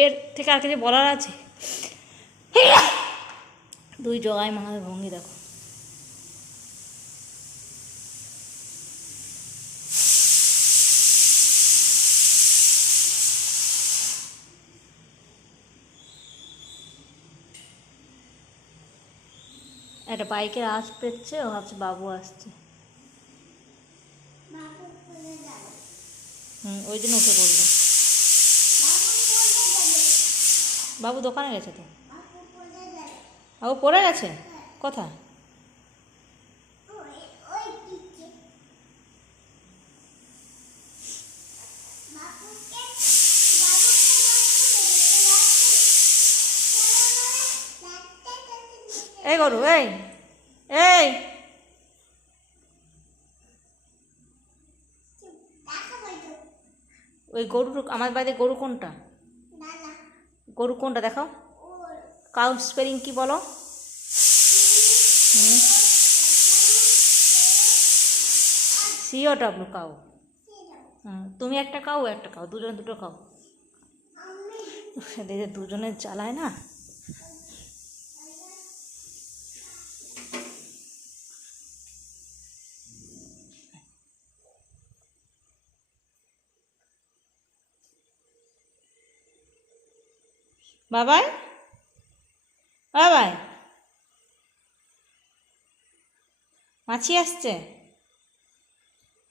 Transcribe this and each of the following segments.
এর থেকে আর কিছু বলার আছে? দুই জগায় মাথার ভঙ্গি দেখো। একটা বাইকের আওয়াজ পেচ্ছে, ও ভাবছে বাবু আসছে। ওই জন্য উঠে পড়লো। বাবু দোকানে গেছে তো। বাবু পড়ে গেছে কোথায়? এই গরু, এই এই ওই গরুর, আমার বাড়িতে গরু কোনটা? গরু কোনটা দেখাও। কাউ স্পেলিং কি বলো? COW cow. তুমি একটা কাউ, একটা কাউ, দুজনে দুটো কাউ। সেদিকে দুজনের জ্বালায় না। বাবাই, বাবাই, মাছি আসছে।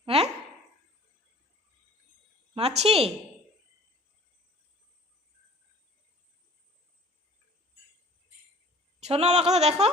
হ্যাঁ, মাছি। শোনো আমার কথা, দেখো।